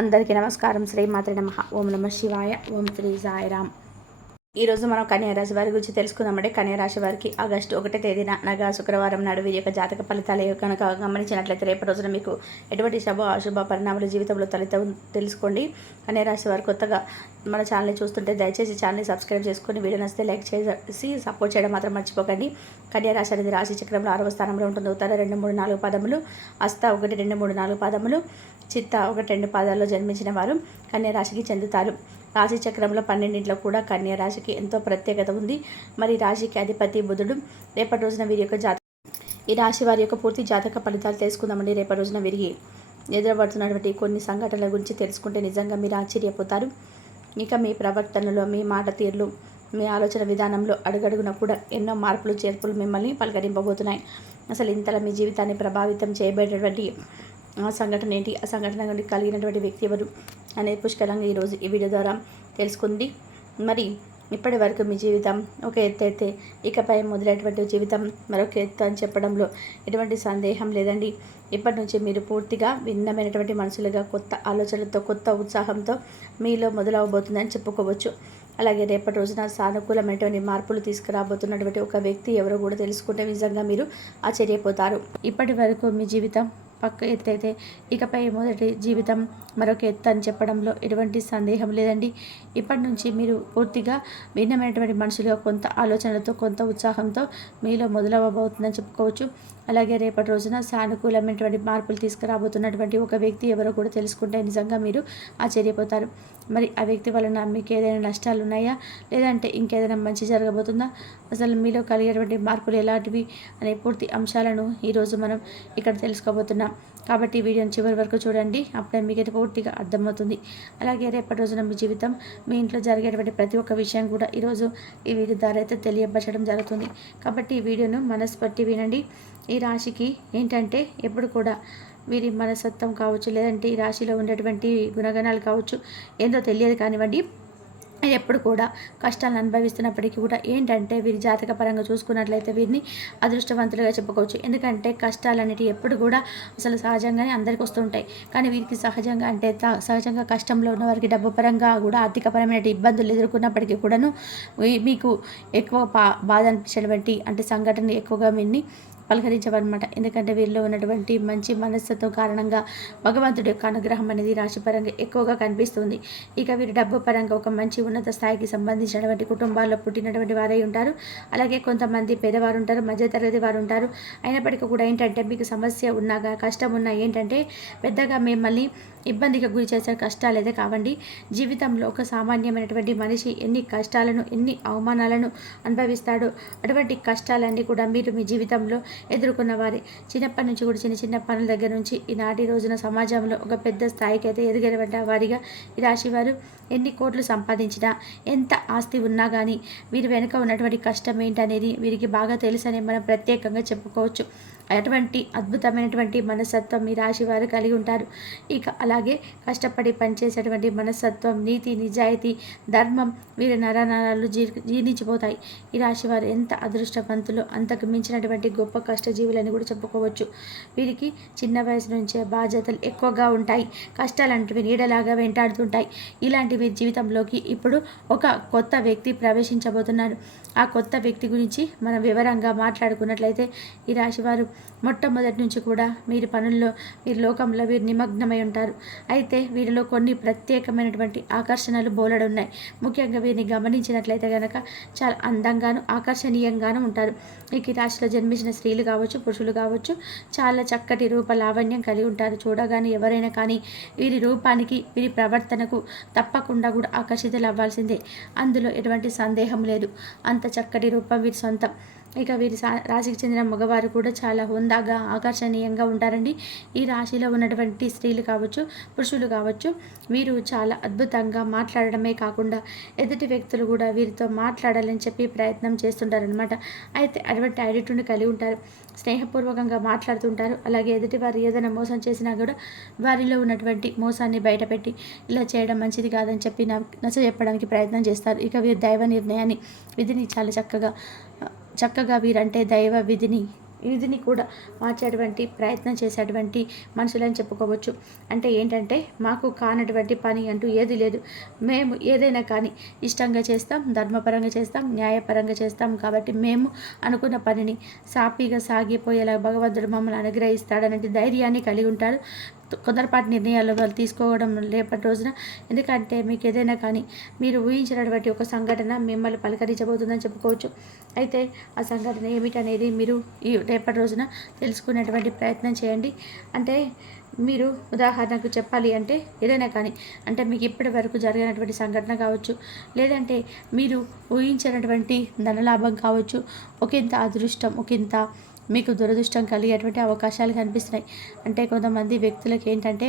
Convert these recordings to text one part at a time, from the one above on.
అందరికీ నమస్కారం. శ్రీమాత్రే నమః. ఓం నమః శివాయ. ఓం శ్రీ సాయిరామ్. ఈరోజు మనం కన్యారాశి వారి గురించి తెలుసుకుందామంటే, కన్యారాశి వారికి ఆగస్టు 1వ తేదీన అనగా శుక్రవారం నాడు వీరి యొక్క జాతక ఫలితాలు కనుక గమనించినట్లయితే రేపటి రోజున మీకు ఎటువంటి శుభ అశుభ పరిణామాలు జీవితంలో తెలుసుకోండి. కన్యారాశి వారు కొత్తగా మన ఛానల్ని చూస్తుంటే దయచేసి ఛానల్ని సబ్స్క్రైబ్ చేసుకొని, వీడియో నచ్చితే లైక్ చేసి సపోర్ట్ చేయడం మాత్రం మర్చిపోకండి. కన్యారాశి అనేది రాశి చక్రంలో 6వ స్థానంలో ఉంటుంది. ఉత్తర 2, 3, 4 పాదములు, హస్త 1, 2, 3, 4 పాదములు, చిత్త 1, 2 పాదాల్లో జన్మించిన వారు కన్యారాశికి చెందుతారు. రాశి చక్రంలో 12 కూడా కన్యా రాశికి ఎంతో ప్రత్యేకత ఉంది. మరి రాశికి అధిపతి బుధుడు. రేపటి రోజున వీరి యొక్క ఈ రాశి వారి యొక్క పూర్తి జాతక ఫలితాలు తెలుసుకుందామండి. రేపటి రోజున వీరికి ఎదురబడుతున్నటువంటి కొన్ని సంఘటనల గురించి తెలుసుకుంటే నిజంగా మీరు ఆశ్చర్యపోతారు. ఇక మీ ప్రవర్తనలో, మీ మాట తీరులు, మీ ఆలోచన విధానంలో అడుగడుగున కూడా ఎన్నో మార్పులు చేర్పులు మిమ్మల్ని పలకరింపబోతున్నాయి. అసలు ఇంతలా మీ జీవితాన్ని ప్రభావితం చేయబడేటువంటి ఆ సంఘటన ఏంటి, ఆ సంఘటన కలిగినటువంటి వ్యక్తి ఎవరు అనేది పుష్కలంగా ఈరోజు ఈ వీడియో ద్వారా తెలుసుకుంది. మరి ఇప్పటి వరకు మీ జీవితం ఒక ఎత్తు అయితే ఇకపై మొదలైనటువంటి జీవితం మరొక ఎత్తు అని చెప్పడంలో ఎటువంటి సందేహం లేదండి. ఇప్పటి నుంచి మీరు పూర్తిగా భిన్నమైనటువంటి మనసులుగా, కొత్త ఆలోచనలతో, కొత్త ఉత్సాహంతో మీలో మొదలవబోతుందని చెప్పుకోవచ్చు. అలాగే రేపటి రోజున సానుకూలమైనటువంటి మార్పులు తీసుకురాబోతున్నటువంటి ఒక వ్యక్తి ఎవరో కూడా తెలుసుకుంటే నిజంగా మీరు ఆశ్చర్యపోతారు. ఇప్పటి వరకు మీ జీవితం పక్క ఎత్తైతే ఇకపై మొదటి జీవితం మరొక ఎత్తు అని చెప్పడంలో ఎటువంటి సందేహం లేదండి. ఇప్పటి నుంచి మీరు పూర్తిగా భిన్నమైనటువంటి మనుషులుగా, కొంత ఆలోచనలతో, కొంత ఉత్సాహంతో మీలో మొదలవ్వబోతుందని చెప్పుకోవచ్చు. అలాగే రేపటి రోజున సానుకూలమైనటువంటి మార్పులు తీసుకురాబోతున్నటువంటి ఒక వ్యక్తి ఎవరో కూడా తెలుసుకుంటే నిజంగా మీరు ఆశ్చర్యపోతారు. మరి ఆ వ్యక్తి వలన మీకు ఏదైనా నష్టాలు ఉన్నాయా, లేదంటే ఇంకేదైనా మంచి జరగబోతుందా, అసలు మీలో కలిగేటువంటి మార్పులు ఎలాంటివి అనే పూర్తి అంశాలను ఈరోజు మనం ఇక్కడ తెలుసుకోబోతున్నాం. కాబట్టి వీడియోని చివరి వరకు చూడండి, అప్పుడే మీకు పూర్తిగా అర్థమవుతుంది. అలాగే రేపటి రోజున మీ జీవితం, మీ ఇంట్లో జరిగేటువంటి ప్రతి ఒక్క విషయం కూడా ఈరోజు ఈ వీడియో ద్వారా అయితే తెలియపరచడం జరుగుతుంది. కాబట్టి ఈ వీడియోను మనస్పట్టి వినండి. ఈ రాశికి ఏంటంటే ఎప్పుడు కూడా వీరి మనస్తత్వం కావచ్చు, లేదంటే ఈ రాశిలో ఉండేటువంటి గుణగణాలు కావచ్చు, ఏందో తెలియదు కానివ్వండి, ఎప్పుడు కూడా కష్టాలను అనుభవిస్తున్నప్పటికీ కూడా ఏంటంటే వీరి జాతక పరంగా చూసుకున్నట్లయితే వీరిని అదృష్టవంతులుగా చెప్పుకోవచ్చు. ఎందుకంటే కష్టాలన్నిటి ఎప్పుడు కూడా అసలు సహజంగానే అందరికీ వస్తుంటాయి. కానీ వీరికి సహజంగా అంటే సహజంగా కష్టంలో ఉన్న వారికి డబ్బు పరంగా కూడా ఆర్థికపరమైన ఇబ్బందులు ఎదుర్కొన్నప్పటికీ కూడాను మీకు ఎక్కువ బాధ అనిపించినటువంటి అంటే సంఘటనలు ఎక్కువగా వీరిని పలకరించవన్నమాట. ఎందుకంటే వీరిలో ఉన్నటువంటి మంచి మనస్సుతో కారణంగా భగవంతుడి యొక్క అనుగ్రహం అనేది రాశిపరంగా ఎక్కువగా కనిపిస్తుంది. ఇక వీరు డబ్బు పరంగా ఒక మంచి ఉన్నత స్థాయికి సంబంధించినటువంటి కుటుంబాల్లో పుట్టినటువంటి వారై ఉంటారు. అలాగే కొంతమంది పేదవారు ఉంటారు, మధ్యతరగతి వారు ఉంటారు. అయినప్పటికీ కూడా ఏంటంటే మీకు సమస్య ఉన్నాగా, కష్టం ఉన్నా ఏంటంటే పెద్దగా మిమ్మల్ని ఇబ్బందిగా గురి చేసే కష్టాలు అయితే కావండి. జీవితంలో ఒక సామాన్యమైనటువంటి మనిషి ఎన్ని కష్టాలను, ఎన్ని అవమానాలను అనుభవిస్తాడో అటువంటి కష్టాలన్నీ కూడా మీరు మీ జీవితంలో ఎదుర్కొన్న వారి చిన్నప్పటి నుంచి కూడా చిన్న చిన్న పనుల దగ్గర నుంచి ఈనాటి రోజున సమాజంలో ఒక పెద్ద స్థాయికి అయితే ఎదిగిన వారిగా ఈ రాశి వారు ఎన్ని కోట్లు సంపాదించినా, ఎంత ఆస్తి ఉన్నా కానీ వీరి వెనుక ఉన్నటువంటి కష్టం ఏంటనేది వీరికి బాగా తెలుసని మనం ప్రత్యేకంగా చెప్పుకోవచ్చు. అటువంటి అద్భుతమైనటువంటి మనస్తత్వం మీ రాశి వారు కలిగి ఉంటారు. ఇక అలాగే కష్టపడి పనిచేసేటువంటి మనస్తత్వం, నీతి, నిజాయితీ, ధర్మం వీరి నరనరాలు జీర్ణించిపోతాయి. ఈ రాశి వారు ఎంత అదృష్టవంతులు, అంతకు మించినటువంటి గొప్ప కష్టజీవులని కూడా చెప్పుకోవచ్చు. వీరికి చిన్న వయసు నుంచే బాధ్యతలు ఎక్కువగా ఉంటాయి. కష్టాలంటివి నీడలాగా వెంటాడుతుంటాయి. ఇలాంటి మీ జీవితంలోకి ఇప్పుడు ఒక కొత్త వ్యక్తి ప్రవేశించబోతున్నారు. ఆ కొత్త వ్యక్తి గురించి మనం వివరంగా మాట్లాడుకున్నట్లయితే ఈ రాశివారు మొట్టమొదటి నుంచి కూడా మీరు పనుల్లో, వీరి లోకంలో వీరు నిమగ్నమై ఉంటారు. అయితే వీరిలో కొన్ని ప్రత్యేకమైనటువంటి ఆకర్షణలు బోలెడున్నాయి. ముఖ్యంగా వీరిని గమనించినట్లయితే కనుక చాలా అందంగాను, ఆకర్షణీయంగాను ఉంటారు. ఈ రాశిలో జన్మించిన స్త్రీలు కావచ్చు, పురుషులు కావచ్చు, చాలా చక్కటి రూప లావణ్యం కలిగి ఉంటారు. చూడగానే ఎవరైనా కానీ వీరి రూపానికి, వీరి ప్రవర్తనకు తప్పకుండా కూడా ఆకర్షితులు అవ్వాల్సిందే. అందులో ఎటువంటి సందేహం లేదు. అంత చక్కటి రూపం వీరి సొంతం. ఇక వీరి రాశికి చెందిన మగవారు కూడా చాలా హుందాగా, ఆకర్షణీయంగా ఉంటారండి. ఈ రాశిలో ఉన్నటువంటి స్త్రీలు కావచ్చు, పురుషులు కావచ్చు, వీరు చాలా అద్భుతంగా మాట్లాడడమే కాకుండా ఎదుటి వ్యక్తులు కూడా వీరితో మాట్లాడాలని చెప్పి ప్రయత్నం చేస్తుంటారనమాట. అయితే అటువంటి యాటిట్యూడ్ని కలిగి ఉంటారు. స్నేహపూర్వకంగా మాట్లాడుతుంటారు. అలాగే ఎదుటి వారు ఏదైనా మోసం చేసినా కూడా వారిలో ఉన్నటువంటి మోసాన్ని బయటపెట్టి ఇలా చేయడం మంచిది కాదని చెప్పి నచ్చ చెప్పడానికి ప్రయత్నం చేస్తారు. ఇక వీరు దైవ నిర్ణయాన్ని, విధిని చాలా చక్కగా వీరంటే దైవ విధిని వీధిని కూడా మార్చేటువంటి ప్రయత్నం చేసేటువంటి మనుషులని చెప్పుకోవచ్చు. అంటే ఏంటంటే మాకు కానటువంటి పని అంటూ ఏది లేదు. మేము ఏదైనా కానీ ఇష్టంగా చేస్తాం, ధర్మపరంగా చేస్తాం, న్యాయపరంగా చేస్తాం. కాబట్టి మేము అనుకున్న పనిని సాఫీగా సాగిపోయేలా భగవంతుడు మమ్మల్ని అనుగ్రహిస్తాడనే ధైర్యాన్ని కలిగి ఉంటాడు. కొందరపాటి నిర్ణయాలు వాళ్ళు తీసుకోవడం రేపటి రోజున. ఎందుకంటే మీకు ఏదైనా కానీ మీరు ఊహించినటువంటి ఒక సంఘటన మిమ్మల్ని పలకరించబోతుందని చెప్పుకోవచ్చు. అయితే ఆ సంఘటన ఏమిటనేది మీరు ఈ రేపటి రోజున తెలుసుకునేటువంటి ప్రయత్నం చేయండి. అంటే మీరు ఉదాహరణకు చెప్పాలి అంటే ఏదైనా కానీ అంటే మీకు ఇప్పటి వరకు జరిగినటువంటి సంఘటన కావచ్చు, లేదంటే మీరు ఊహించినటువంటి ధనలాభం కావచ్చు, ఒకంత అదృష్టం, ఒకంత మీకు దురదృష్టం కలిగేటువంటి అవకాశాలు కనిపిస్తున్నాయి. అంటే కొంతమంది వ్యక్తులకు ఏంటంటే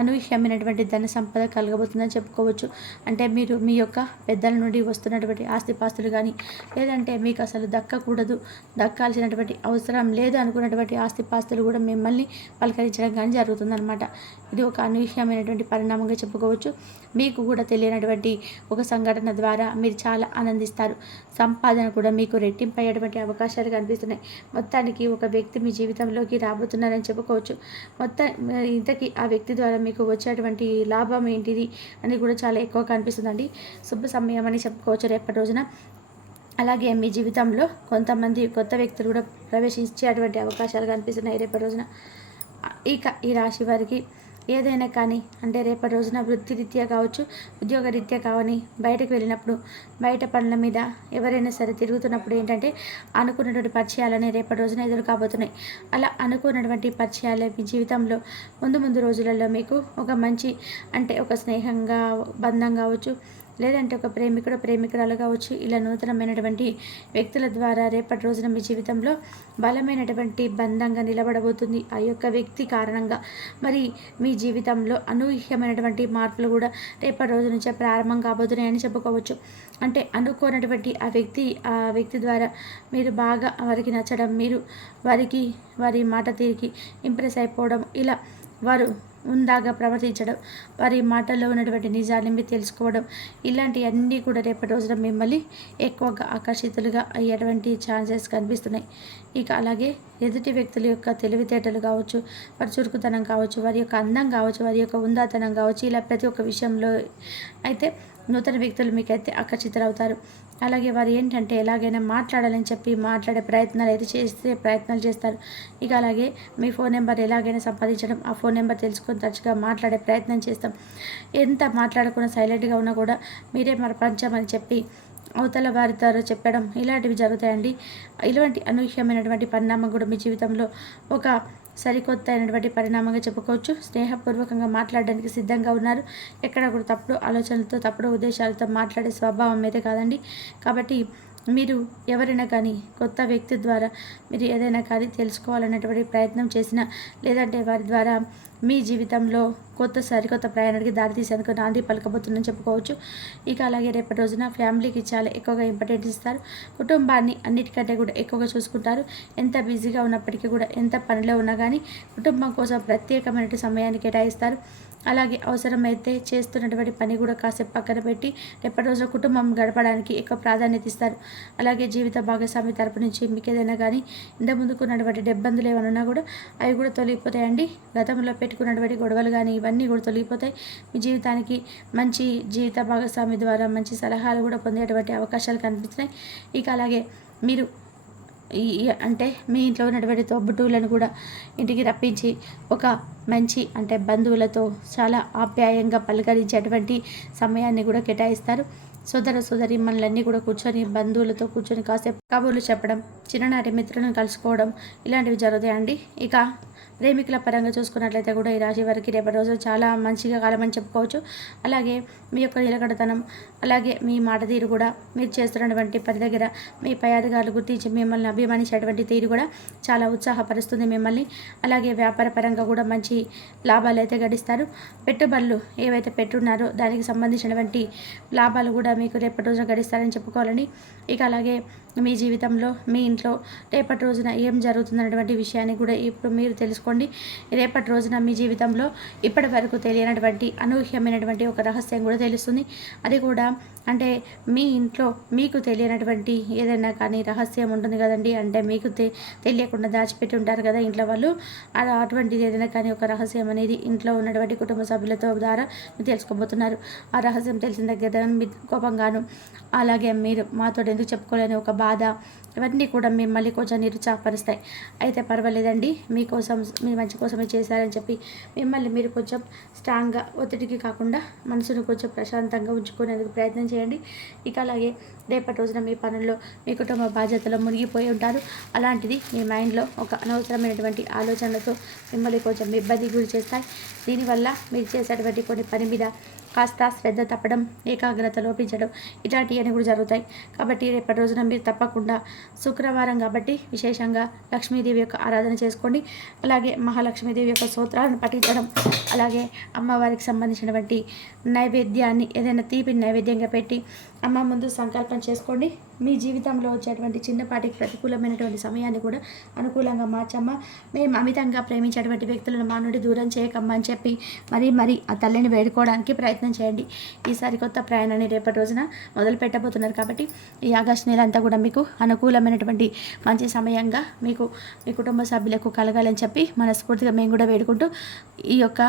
అనూహ్యమైనటువంటి ధన సంపద కలగబోతుందని చెప్పుకోవచ్చు. అంటే మీరు మీ యొక్క పెద్దల నుండి వస్తున్నటువంటి ఆస్తిపాస్తులు కానీ, లేదంటే మీకు అసలు దక్కకూడదు, దక్కాల్సినటువంటి అవసరం లేదు అనుకున్నటువంటి ఆస్తిపాస్తులు కూడా మిమ్మల్ని పలకరించడం కానీ జరుగుతుందన్నమాట. ఇది ఒక అనూహ్యమైనటువంటి పరిణామంగా చెప్పుకోవచ్చు. మీకు కూడా తెలియనటువంటి ఒక సంఘటన ద్వారా మీరు చాలా ఆనందిస్తారు. సంపాదన కూడా మీకు రెట్టింపు అయ్యేటువంటి అవకాశాలు కనిపిస్తున్నాయి. మొత్తానికి ఒక వ్యక్తి మీ జీవితంలోకి రాబోతున్నారని చెప్పుకోవచ్చు. ఇంతకీ ఆ వ్యక్తి ద్వారా మీకు వచ్చేటువంటి లాభం ఏంటిది అని కూడా చాలా ఎక్కువ కనిపిస్తుందండి. శుభ సమయం అని చెప్పుకోవచ్చు రేపటి రోజున. అలాగే మీ జీవితంలో కొంతమంది కొత్త వ్యక్తులు కూడా ప్రవేశించేటువంటి అవకాశాలు కనిపిస్తున్నాయి రేపటి రోజున. ఇక ఈ రాశి వారికి ఏదైనా కానీ అంటే రేపటి రోజున వృత్తిరీత్యా కావచ్చు, ఉద్యోగరీత్యా కావని బయటకు వెళ్ళినప్పుడు, బయట పనుల మీద ఎవరైనా సరే తిరుగుతున్నప్పుడు ఏంటంటే అనుకున్నటువంటి పరిచయాలని రేపటి రోజున ఎదురు కాబోతున్నాయి. అలా అనుకున్నటువంటి పరిచయాలే మీ జీవితంలో ముందు రోజులలో మీకు ఒక మంచి అంటే ఒక స్నేహంగా బంధం కావచ్చు, లేదంటే ఒక ప్రేమికురాలు కావచ్చు. ఇలా నూతనమైనటువంటి వ్యక్తుల ద్వారా రేపటి రోజున మీ జీవితంలో బలమైనటువంటి బంధంగా నిలబడబోతుంది. ఆ యొక్క వ్యక్తి కారణంగా మరి మీ జీవితంలో అనూహ్యమైనటువంటి మార్పులు కూడా రేపటి రోజు నుంచే ప్రారంభం కాబోతున్నాయని చెప్పుకోవచ్చు. అంటే అనుకోనటువంటి ఆ వ్యక్తి ద్వారా మీరు బాగా వారికి నచ్చడం, మీరు వారి మాట తీరికి ఇంప్రెస్ అయిపోవడం, ఇలా వారు ఉందాగా ప్రవర్తించడం, వారి మాటల్లో ఉన్నటువంటి నిజాన్ని మీరు తెలుసుకోవడం, ఇలాంటివన్నీ కూడా రేపటి రోజున మిమ్మల్ని ఎక్కువగా ఆకర్షితులుగా అయ్యేటువంటి ఛాన్సెస్ కనిపిస్తున్నాయి. ఇక అలాగే ఎదుటి వ్యక్తుల యొక్క తెలివితేటలు కావచ్చు, వారి చురుకుతనం కావచ్చు, వారి యొక్క అందం కావచ్చు, వారి యొక్క ఉందాతనం కావచ్చు, ఇలా ప్రతి ఒక్క విషయంలో అయితే నూతన వ్యక్తులు మీకైతే ఆకర్షితులవుతారు. అలాగే వారు ఏంటంటే ఎలాగైనా మాట్లాడాలని చెప్పి మాట్లాడే ప్రయత్నాలు చేస్తారు. ఇక అలాగే మీ ఫోన్ నెంబర్ ఎలాగైనా సంపాదించడం, ఆ ఫోన్ నెంబర్ తెలుసుకొని తరచుగా మాట్లాడే ప్రయత్నం చేస్తాం. ఎంత మాట్లాడకుండా సైలెంట్గా ఉన్నా కూడా మీరే ప్రపంచమని చెప్పి అవతల వారి ద్వారా చెప్పడం, ఇలాంటివి జరుగుతాయండి. ఇలాంటి అనూహ్యమైనటువంటి పరిణామం కూడా మీ జీవితంలో ఒక సరికొత్త అయినటువంటి పరిణామంగా చెప్పుకోవచ్చు. స్నేహపూర్వకంగా మాట్లాడడానికి సిద్ధంగా ఉన్నారు. ఎక్కడ కూడా తప్పుడు ఆలోచనలతో, తప్పుడు ఉద్దేశాలతో మాట్లాడే స్వభావం అయితే కాదండి. కాబట్టి మీరు ఎవరైనా కానీ కొత్త వ్యక్తి ద్వారా మీరు ఏదైనా కానీ తెలుసుకోవాలనేటువంటి ప్రయత్నం చేసినా, లేదంటే వారి ద్వారా మీ జీవితంలో సరికొత్త ప్రయాణానికి దారితీసేందుకు నాంది పలకబోతుందని చెప్పుకోవచ్చు. ఇక అలాగే రేపటి రోజున ఫ్యామిలీకి చాలా ఎక్కువగా ఇంపార్టెన్స్ ఇస్తారు. కుటుంబాన్ని అన్నిటికంటే కూడా ఎక్కువగా చూసుకుంటారు. ఎంత బిజీగా ఉన్నప్పటికీ కూడా, ఎంత పనిలో ఉన్నా కానీ కుటుంబం కోసం ప్రత్యేకమైన సమయాన్ని కేటాయిస్తారు. అలాగే అవసరమైతే చేస్తున్నటువంటి పని కూడా కాసేపు పక్కన పెట్టి రేపటి రోజున కుటుంబం గడపడానికి ఎక్కువ ప్రాధాన్యత ఇస్తారు. అలాగే జీవిత భాగస్వామి తరపు నుంచి మీకు ఏదైనా కానీ ఇంత ముందుకున్నటువంటి ఇబ్బందులు ఏమైనా ఉన్నా కూడా అవి కూడా తొలగిపోతాయండి. గతంలో పెట్టుకున్నటువంటి గొడవలు కానీ ఇవన్నీ కూడా తొలగిపోతాయి. మీ జీవితానికి మంచి జీవిత భాగస్వామి ద్వారా మంచి సలహాలు కూడా పొందేటువంటి అవకాశాలు కనిపిస్తున్నాయి. ఇక అలాగే మీరు అంటే మీ ఇంట్లో ఉన్నటువంటి తోబుట్టువులను కూడా ఇంటికి రప్పించి ఒక మంచి అంటే బంధువులతో చాలా ఆప్యాయంగా పలకరించేటువంటి సమయాన్ని కూడా కేటాయిస్తారు. సోదరీమణులన్నీ కూడా బంధువులతో కూర్చొని కాసేపు కబుర్లు చెప్పడం, చిన్ననాటి మిత్రులను కలుసుకోవడం, ఇలాంటివి జరుగుతాయండి. ఇక ప్రేమికుల పరంగా చూసుకున్నట్లయితే కూడా ఈ రాశి వారికి రేపటి రోజు చాలా మంచిగా కాలమని చెప్పుకోవచ్చు. అలాగే మీ యొక్క నిలకడతనం, అలాగే మీ మాట తీరు కూడా, మీరు చేస్తున్నటువంటి పని దగ్గర మీ పై అధికారులు గుర్తించి మిమ్మల్ని అభిమానించేటువంటి తీరు కూడా చాలా ఉత్సాహపరుస్తుంది మిమ్మల్ని. అలాగే వ్యాపార పరంగా కూడా మంచి లాభాలు అయితే గడిస్తారు. పెట్టుబడులు ఏవైతే పెట్టున్నారో దానికి సంబంధించినటువంటి లాభాలు కూడా మీకు రేపటి రోజున గడిస్తారని చెప్పుకోవాలండి. ఇక అలాగే మీ జీవితంలో మీ ఇంట్లో రేపటి రోజున ఏం జరుగుతుందన్నటువంటి విషయాన్ని కూడా ఇప్పుడు మీరు తెలుసుకోండి. రేపటి రోజున మీ జీవితంలో ఇప్పటి వరకు తెలియనటువంటి అనూహ్యమైనటువంటి ఒక రహస్యం కూడా తెలుస్తుంది. అది కూడా అంటే మీ ఇంట్లో మీకు తెలియనటువంటి ఏదైనా కానీ రహస్యం ఉంటుంది కదండి. అంటే మీకు తెలియకుండా దాచిపెట్టి ఉంటారు కదా ఇంట్లో వాళ్ళు. అలా అటువంటిది ఏదైనా కానీ ఒక రహస్యం అనేది ఇంట్లో ఉన్నటువంటి కుటుంబ సభ్యులతో ద్వారా మీరు తెలుసుకోబోతున్నారు. ఆ రహస్యం తెలిసిన దగ్గర మీ కోపంగాను, అలాగే మీరు మాతో ఎందుకు చెప్పుకోలేని ఒక బాధ, ఇవన్నీ కూడా మిమ్మల్ని కొంచెం నిరుత్సాహపరుస్తాయి. అయితే పర్వాలేదండి, మీకోసం మీ మంచి కోసమే చేశారని చెప్పి మిమ్మల్ని మీరు కొంచెం స్ట్రాంగ్గా, ఒత్తిడికి కాకుండా మనసును కొంచెం ప్రశాంతంగా ఉంచుకునేందుకు ప్రయత్నం చేయండి. ఇక అలాగే రేపటి రోజున మీ పనుల్లో మీ కుటుంబ బాధ్యతలో మునిగిపోయి ఉంటారు. అలాంటిది మీ మైండ్లో ఒక అనవసరమైనటువంటి ఆలోచనలతో మిమ్మల్ని కొంచెం ఇబ్బంది గురి చేస్తాయి. దీనివల్ల మీరు చేసేటువంటి కొన్ని పని మీద కాస్త శ్రద్ధ తప్పడం, ఏకాగ్రత లోపించడం ఇట్లాంటివన్నీ కూడా జరుగుతాయి. కాబట్టి రేపటి రోజున మీరు తప్పకుండా శుక్రవారం కాబట్టి విశేషంగా లక్ష్మీదేవి యొక్క ఆరాధన చేసుకోండి. అలాగే మహాలక్ష్మీదేవి యొక్క స్తోత్రాలను పఠించడం, అలాగే అమ్మవారికి సంబంధించినటువంటి నైవేద్యాన్ని ఏదైనా తీపిని నైవేద్యంగా పెట్టి అమ్మ ముందు సంకల్పం చేసుకోండి. మీ జీవితంలో వచ్చేటువంటి చిన్నపాటి ప్రతికూలమైనటువంటి సమయాన్ని కూడా అనుకూలంగా మార్చమ్మ, మేము అమితంగా ప్రేమించేటువంటి వ్యక్తులను మా నుండి దూరం చేయకమ్మా అని చెప్పి మరీ ఆ తల్లిని వేడుకోవడానికి ప్రయత్నం చేయండి. ఈసారి కొత్త ప్రయాణాన్ని రేపటి రోజున మొదలు పెట్టబోతున్నారు కాబట్టి ఈ ఆగస్టు నెల అంతా కూడా మీకు అనుకూలమైనటువంటి మంచి సమయంగా మీకు మీ కుటుంబ సభ్యులకు కలగాలని చెప్పి మనస్ఫూర్తిగా మేము కూడా వేడుకుంటూ ఈ యొక్క